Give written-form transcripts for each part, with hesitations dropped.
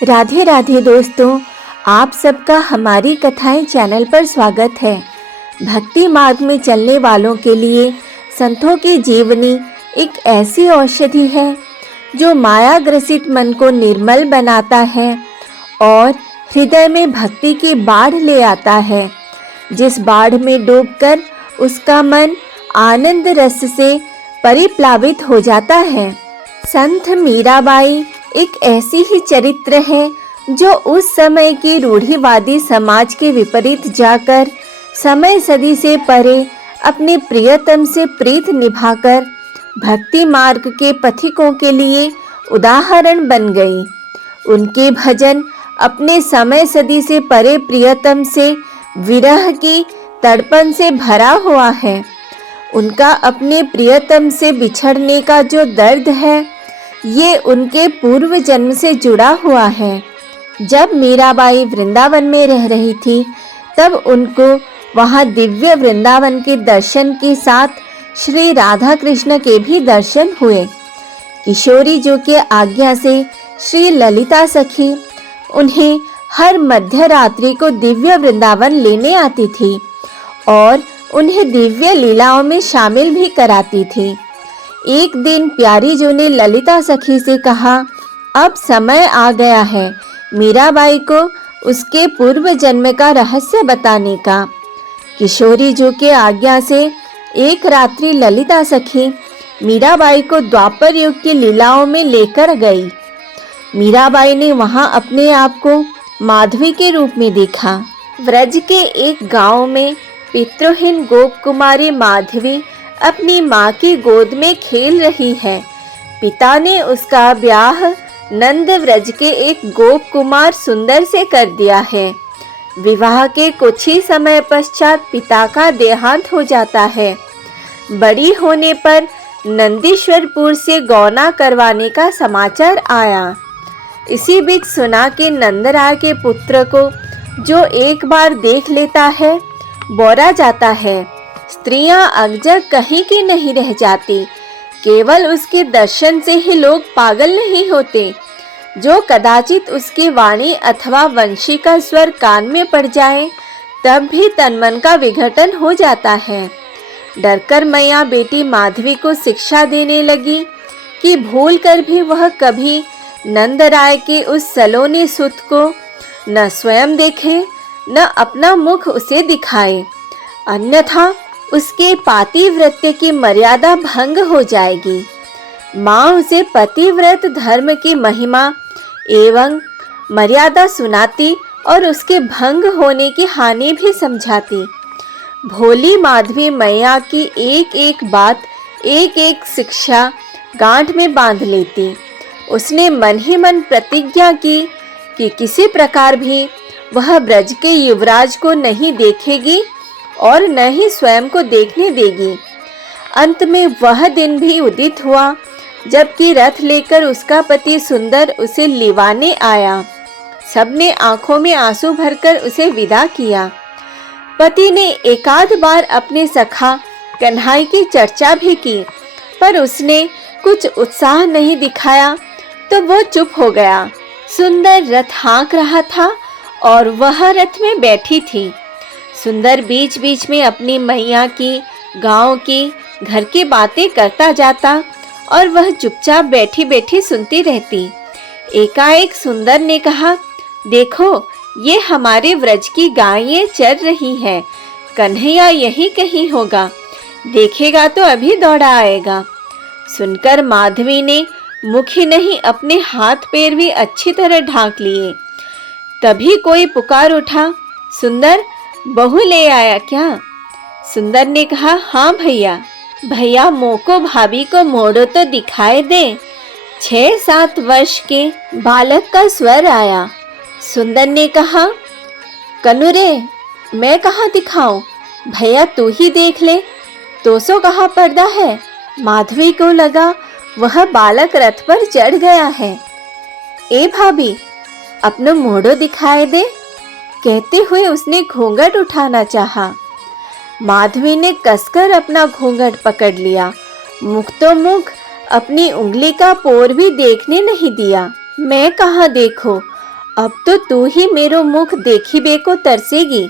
राधे राधे दोस्तों, आप सबका हमारी कथाएं चैनल पर स्वागत है। भक्ति मार्ग में चलने वालों के लिए संतों की जीवनी एक ऐसी औषधि है जो माया ग्रसित मन को निर्मल बनाता है और हृदय में भक्ति की बाढ़ ले आता है। जिस बाढ़ में डूबकर उसका मन आनंद रस से परिप्लावित हो जाता है। संत मीराबाई एक ऐसी ही चरित्र है जो उस समय की रूढ़िवादी समाज के विपरीत जाकर समय सदी से परे अपने प्रियतम से प्रीत निभाकर भक्ति मार्ग के पथिकों के लिए उदाहरण बन गई। उनके भजन अपने समय सदी से परे प्रियतम से विरह की तड़पन से भरा हुआ है। उनका अपने प्रियतम से बिछड़ने का जो दर्द है, ये उनके पूर्व जन्म से जुड़ा हुआ है। जब मीराबाई वृंदावन में रह रही थी, तब उनको वहां दिव्य वृंदावन के दर्शन के साथ श्री राधा कृष्ण के भी दर्शन हुए। किशोरी जी के आज्ञा से श्री ललिता सखी उन्हें हर मध्य रात्रि को दिव्य वृंदावन लेने आती थी और उन्हें दिव्य लीलाओं में शामिल भी कराती थी। एक दिन प्यारी जो ने ललिता सखी से कहा, अब समय आ गया है मीराबाई को उसके पूर्व जन्म का रहस्य बताने का। किशोरी जो के आज्ञा से एक रात्रि ललिता सखी मीराबाई को द्वापर युग की लीलाओं में लेकर गई। मीराबाई ने वहां अपने आप को माधवी के रूप में देखा। व्रज के एक गांव में पितृहीन गोप कुमारी माधवी अपनी माँ की गोद में खेल रही है। पिता ने उसका ब्याह नंद व्रज के एक गोप कुमार सुंदर से कर दिया है। विवाह के कुछ ही समय पश्चात पिता का देहांत हो जाता है। बड़ी होने पर नंदीश्वरपुर से गौना करवाने का समाचार आया। इसी बीच सुना कि नंदराय के पुत्र को जो एक बार देख लेता है बोरा जाता है। स्त्रियां अगजग कहीं की नहीं रह जाती। केवल उसके दर्शन से ही लोग पागल नहीं होते। जो कदाचित उसकी वाणी अथवा वंशी का स्वर कान में पड़ जाए, तब भी तनमन का विघटन हो जाता है। डरकर मैया बेटी माधवी को शिक्षा देने लगी कि भूल कर भी वह कभी नंदराय के उस सलोने सुत को न स्वयं देखे, न अपना मुख उसे दिखाए, अन्यथा उसके पातिव्रत्य की मर्यादा भंग हो जाएगी। माँ उसे पतिव्रत धर्म की महिमा एवं मर्यादा सुनाती और उसके भंग होने की हानि भी समझाती। भोली माधवी मैया की एक एक बात, एक एक शिक्षा गांठ में बांध लेती। उसने मन ही मन प्रतिज्ञा की कि किसी प्रकार भी वह ब्रज के युवराज को नहीं देखेगी और न ही स्वयं को देखने देगी। अंत में वह दिन भी उदित हुआ जबकि रथ लेकर उसका पति सुंदर उसे लिवाने आया। सबने आंखों में आंसू भरकर उसे विदा किया। पति ने एकाध बार अपने सखा कन्हई की चर्चा भी की, पर उसने कुछ उत्साह नहीं दिखाया तो वो चुप हो गया। सुंदर रथ हाँक रहा था और वह रथ में बैठी थी। सुंदर बीच बीच में अपनी मैया की, गांव की, घर की बातें करता जाता और वह चुपचाप बैठी बैठी सुनती रहती। एकाएक सुंदर ने कहा, देखो ये हमारे व्रज की गायें चर रही है। कन्हैया यही कहीं होगा, देखेगा तो अभी दौड़ा आएगा। सुनकर माधवी ने मुख ही नहीं अपने हाथ पैर भी अच्छी तरह ढांक लिए। तभी कोई पुकार उठा, सुंदर बहू ले आया क्या? सुंदर ने कहा, हाँ भैया। भैया मोको भाभी को मोड़ो तो दिखाई दे। 6-7 वर्ष के बालक का स्वर आया। सुंदर ने कहा, कनुरे मैं कहाँ दिखाऊं? भैया तू ही देख ले, 200 कहाँ पर्दा है। माधवी को लगा वह बालक रथ पर चढ़ गया है। ए भाभी अपना मोड़ो दिखाई दे, कहते हुए उसने घूंघट उठाना चाहा। माधवी ने कसकर अपना घूंघट पकड़ लिया। मुख तो मुख, अपनी उंगली का पोर भी देखने नहीं दिया। मैं कहाँ देखो, अब तो तू ही मेरो मुख देखी बे को तरसेगी,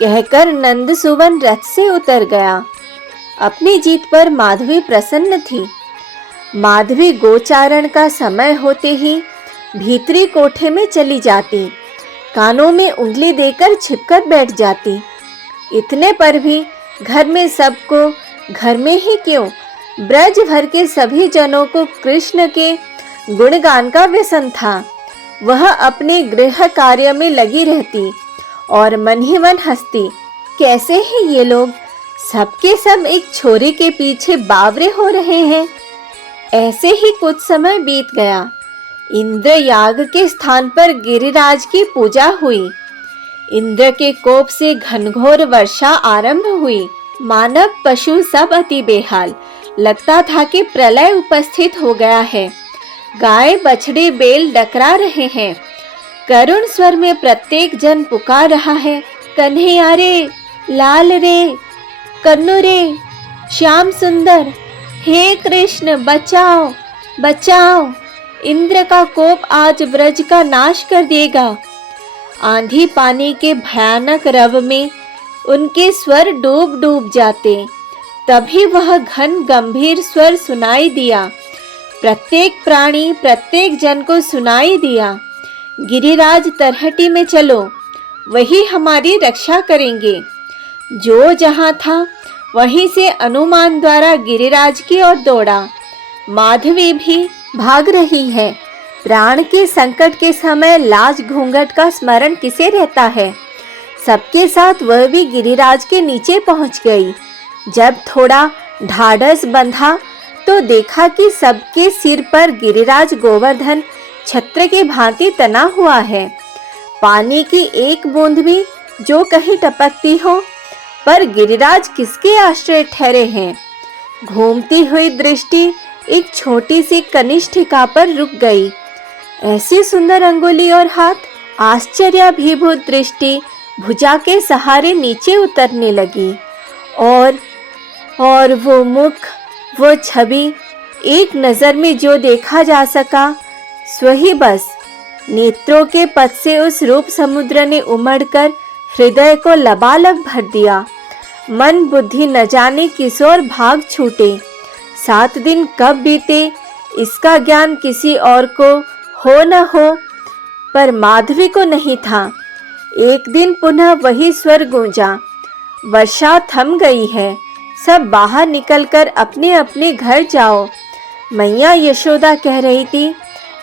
कहकर नंद सुवन रथ से उतर गया। अपनी जीत पर माधवी प्रसन्न थी। माधवी गोचारण का समय होते ही भीतरी कोठे में चली जाती, कानों में उंगली देकर छिपकर बैठ जाती। इतने पर भी घर में सबको, घर में ही क्यों, ब्रज भर के सभी जनों को कृष्ण के गुणगान का व्यसन था। वह अपने गृह कार्य में लगी रहती और मन ही मन हंसती, कैसे ही ये लोग सबके सब एक छोरे के पीछे बावरे हो रहे हैं। ऐसे ही कुछ समय बीत गया। इंद्र याग के स्थान पर गिरिराज की पूजा हुई। इंद्र के कोप से घनघोर वर्षा आरंभ हुई। मानव पशु सब अति बेहाल। लगता था कि प्रलय उपस्थित हो गया है। गाय बछड़े बैल डकरा रहे हैं। करुण स्वर में प्रत्येक जन पुकार रहा है, कन्हैया रे, लाल रे, कन्नु रे, श्याम सुंदर, हे कृष्ण बचाओ बचाओ। इंद्र का कोप आज ब्रज का नाश कर देगा। आंधी पानी के भयानक रव में उनके स्वर डूब डूब जाते। तभी वह घन गंभीर स्वर सुनाई दिया। प्रत्येक प्राणी, प्रत्येक जन को सुनाई दिया, गिरिराज तरहटी में चलो, वही हमारी रक्षा करेंगे। जो जहां था वहीं से अनुमान द्वारा गिरिराज की ओर दौड़ा। माधवी भी भाग रही है। प्राण के संकट के समय लाज घूंघट का स्मरण किसे रहता है। सबके साथ वह भी गिरिराज के नीचे पहुंच गई। जब थोड़ा ढाढ़स बंधा तो देखा कि सबके सिर पर गिरिराज गोवर्धन छत्र के भांति तना हुआ है। पानी की एक बूंद भी जो कहीं टपकती हो, पर गिरिराज किसके आश्रय ठहरे हैं। घूमती हुई दृष्टि एक छोटी सी कनिष्ठिका पर रुक गई। ऐसी सुंदर अंगुली और हाथ। आश्चर्याभिभूत दृष्टि भुजा के सहारे नीचे उतरने लगी और वो मुख, वो छवि, एक नजर में जो देखा जा सका वही बस। नेत्रों के पथ से उस रूप समुद्र ने उमड़कर हृदय को लबालब भर दिया। मन बुद्धि न जाने किस ओर भाग छूटे। 7 दिन कब बीते इसका ज्ञान किसी और को हो न हो, पर माधवी को नहीं था। एक दिन पुनः वही स्वर गूंजा, वर्षा थम गई है, सब बाहर निकलकर अपने अपने घर जाओ। मैया यशोदा कह रही थी,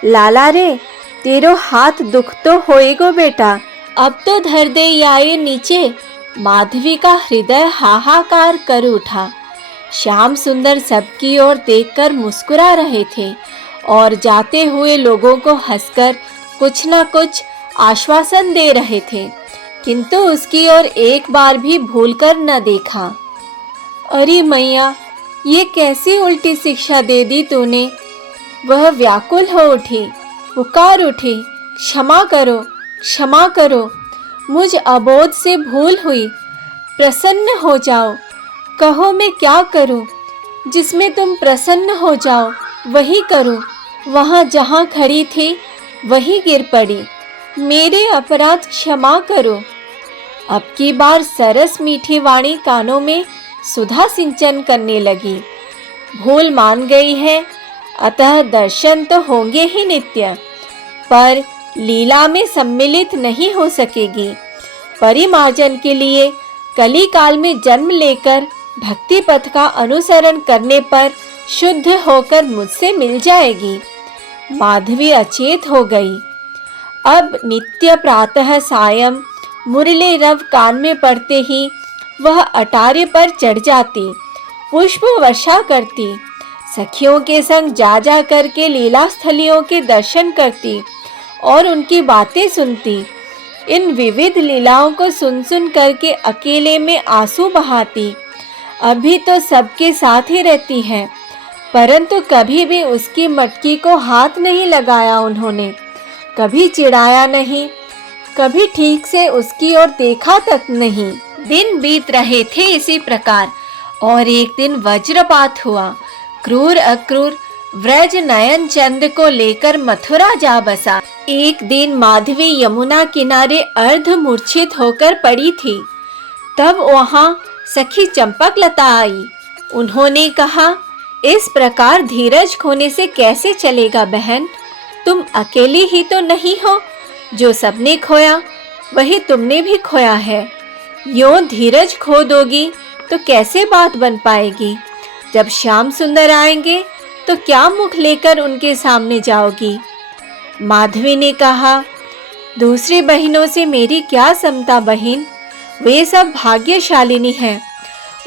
लाला रे, तेरो हाथ दुख तो होएगो बेटा, अब तो धर दे आए नीचे। माधवी का हृदय हाहाकार कर उठा। श्याम सुंदर सबकी ओर देखकर मुस्कुरा रहे थे और जाते हुए लोगों को हंसकर कुछ न कुछ आश्वासन दे रहे थे, किंतु उसकी ओर एक बार भी भूलकर न देखा। अरे मैया, ये कैसी उल्टी शिक्षा दे दी तूने। वह व्याकुल हो उठी, पुकार उठी, क्षमा करो, क्षमा करो, मुझ अबोध से भूल हुई, प्रसन्न हो जाओ। कहो मैं क्या करूं, जिसमें तुम प्रसन्न हो जाओ वही करूं। वहां जहां खड़ी थी वहीं गिर पड़ी, मेरे अपराध क्षमा करो। अब की बार सरस मीठी वाणी कानों में सुधा सिंचन करने लगी। भूल मान गई है, अतः दर्शन तो होंगे ही नित्य, पर लीला में सम्मिलित नहीं हो सकेगी। परिमार्जन के लिए कली काल में जन्म लेकर भक्ति पथ का अनुसरण करने पर शुद्ध होकर मुझसे मिल जाएगी। माधवी अचेत हो गई। अब नित्य प्रातः सायं मुरली रव कान में पड़ते ही वह अटारे पर चढ़ जाती, पुष्प वर्षा करती, सखियों के संग जा जा करके लीला स्थलियों के दर्शन करती और उनकी बातें सुनती। इन विविध लीलाओं को सुन सुन करके अकेले में आंसू बहाती। अभी तो सबके साथ ही रहती है, परंतु कभी भी उसकी मटकी को हाथ नहीं लगाया उन्होंने, कभी चिढ़ाया नहीं, कभी ठीक से उसकी ओर देखा तक नहीं। दिन बीत रहे थे इसी प्रकार, और एक दिन वज्रपात हुआ। क्रूर अक्रूर व्रज नयन चंद को लेकर मथुरा जा बसा। एक दिन माधवी यमुना किनारे अर्ध मूर्छित होकर पड़ी थी। तब वहां सखी चंपकलता आई। उन्होंने कहा, इस प्रकार धीरज खोने से कैसे चलेगा बहन? तुम अकेली ही तो नहीं हो। जो सबने खोया वही तुमने भी खोया है। यूं धीरज खो दोगी तो कैसे बात बन पाएगी? जब श्याम सुंदर आएंगे तो क्या मुख लेकर उनके सामने जाओगी? माधवी ने कहा, दूसरी बहनों से मेरी क्या समता बहन? वे सब भाग्यशालिनी हैं।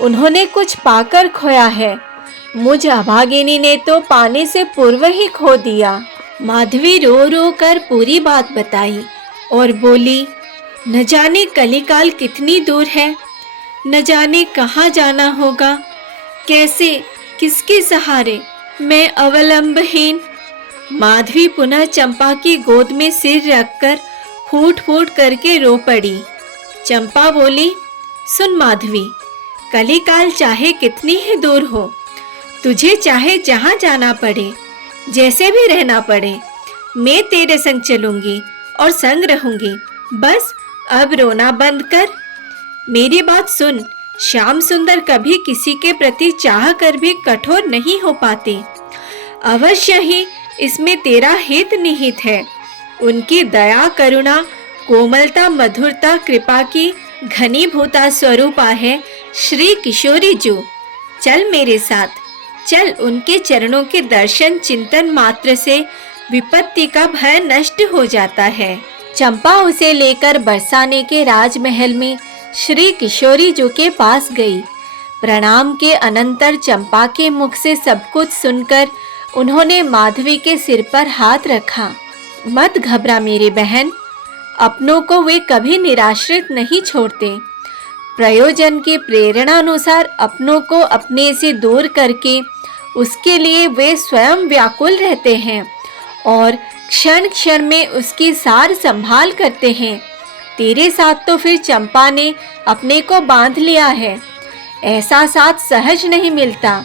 उन्होंने कुछ पाकर खोया है। मुझ अभागिनी ने तो पाने से पूर्व ही खो दिया। माधवी रो रो कर पूरी बात बताई और बोली, न जाने कलिकाल कितनी दूर है, न जाने कहाँ जाना होगा, कैसे किसके सहारे मैं अवलंबहीन। माधवी पुनः चंपा की गोद में सिर रखकर फूट फूट करके रो पड़ी। चंपा बोली, सुन माधवी, कलिकाल चाहे कितनी ही दूर हो, तुझे चाहे जहाँ जाना पड़े, जैसे भी रहना पड़े, मैं तेरे संग चलूंगी और संग रहूंगी। बस अब रोना बंद कर। मेरी बात सुन, श्याम सुंदर कभी किसी के प्रति चाह कर भी कठोर नहीं हो पाते। अवश्य ही इसमें तेरा हित निहित है। उनकी दया, करुणा, कोमलता, मधुरता, कृपा की घनीभूता स्वरूपा है श्री किशोरी जो। चल मेरे साथ, चल। उनके चरणों के दर्शन चिंतन मात्र से विपत्ति का भय नष्ट हो जाता है। चंपा उसे लेकर बरसाने के राजमहल में श्री किशोरी जो के पास गई। प्रणाम के अनंतर चंपा के मुख से सब कुछ सुनकर उन्होंने माधवी के सिर पर हाथ रखा। मत घबरा मेरी बहन, अपनों को वे कभी निराश्रित नहीं छोड़ते। प्रयोजन की प्रेरणा अनुसार अपनों को अपने से दूर करके उसके लिए वे स्वयं व्याकुल रहते हैं और क्षण क्षण में उसकी सार संभाल करते हैं। तेरे साथ तो फिर चंपा ने अपने को बांध लिया है। ऐसा साथ सहज नहीं मिलता।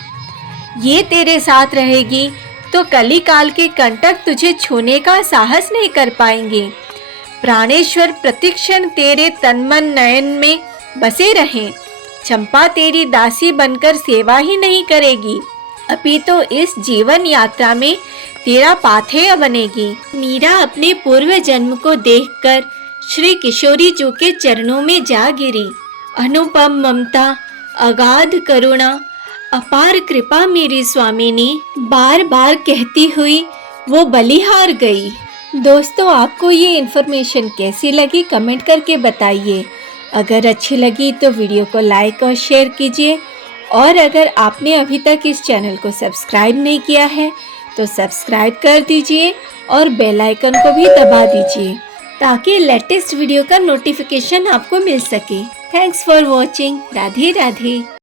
ये तेरे साथ रहेगी तो कलिकाल के कंटक तुझे छूने का साहस नहीं कर पाएंगे। प्राणेश्वर प्रतिक्षण तेरे तन मन नयन में बसे रहें। चंपा तेरी दासी बनकर सेवा ही नहीं करेगी, अपितु इस जीवन यात्रा में तेरा पाथेय बनेगी। मीरा अपने पूर्व जन्म को देखकर श्री किशोरी जी के चरणों में जा गिरी। अनुपम ममता, अगाध करुणा, अपार कृपा मेरी स्वामिनी, बार बार कहती हुई वो बलिहार गई। दोस्तों, आपको ये इन्फॉर्मेशन कैसी लगी कमेंट करके बताइए। अगर अच्छी लगी तो वीडियो को लाइक और शेयर कीजिए, और अगर आपने अभी तक इस चैनल को सब्सक्राइब नहीं किया है तो सब्सक्राइब कर दीजिए और बेल आइकन को भी दबा दीजिए ताकि लेटेस्ट वीडियो का नोटिफिकेशन आपको मिल सके। Thanks for watching. Radhe Radhe.